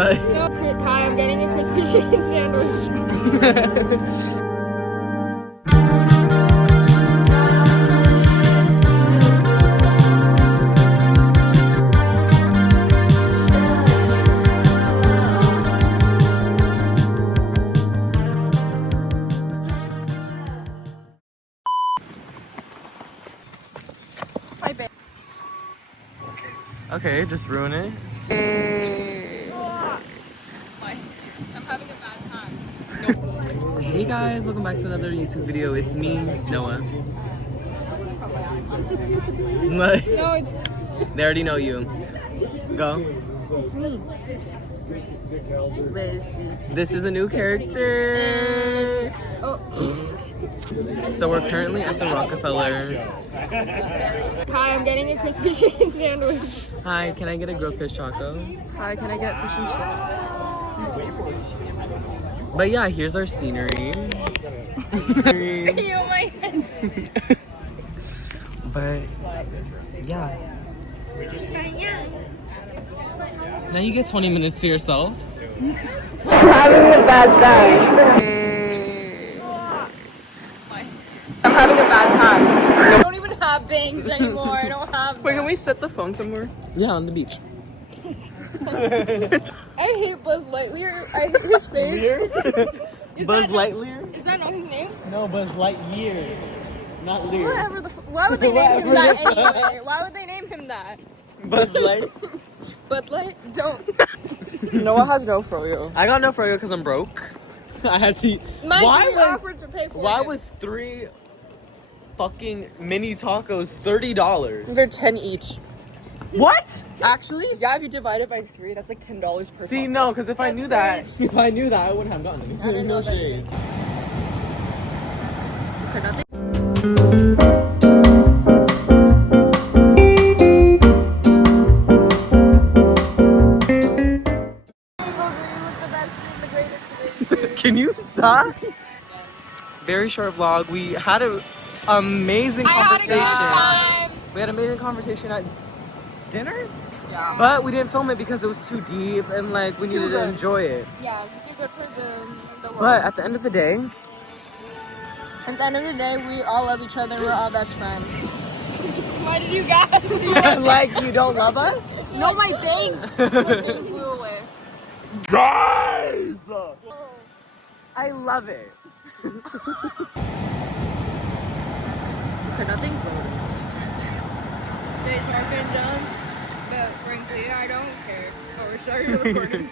Hi, I'm getting a crispy chicken sandwich. Hi, babe. Okay, just ruin it. I'm having a bad time. Hey guys, welcome back to another YouTube video. It's me, Noah. What? No, They already know you. Go. it's me. Liz. This is a new character. Oh. So we're currently at the Rockefeller. Hi, I'm getting a crispy chicken sandwich. Hi, can I get a grilled fish taco? Hi, can I get fish and chips? But yeah, here's our scenery. Yo, my head. But yeah. Now you get 20 minutes to yourself. Having a bad time. I'm having a bad time. I don't even have bangs anymore. I don't have. Wait, can we set the phone somewhere? Yeah, on the beach. I hate Buzz Lightyear. I hate his face. Buzz Lightyear? Is that not his name? No, Buzz Lightyear. Not Lear. Whatever the. Why would they name him that anyway? Why would they name him that? Buzz Light. Bud Light? Don't. Noah has no froyo. I got no froyo because I'm broke. I had to. Mind Why you, we was offered to pay for why it. was 3 fucking mini tacos $30? They're 10 each. What? Actually? Yeah, if you divide it by 3, that's like $10 per See, taco. no, because if I That's knew that, crazy. if I knew that, I wouldn't have gotten it. don't know No that. shade. Okay, nothing. Can you stop? Very short vlog. We had an amazing I had a conversation. great time. We had an amazing conversation at dinner, Yeah. but we didn't film it because it was too deep and like we Too needed to good. enjoy it. Yeah, we did good for the world. But at the end of the day, At the end of the day, we all love each other. We're all best friends. Why did you guys? like you don't love us? No, my bangs! My bangs blew away. Guys! I love it. Okay, nothing's loading. Today's market done, but frankly, I don't care. Oh, we're starting recording.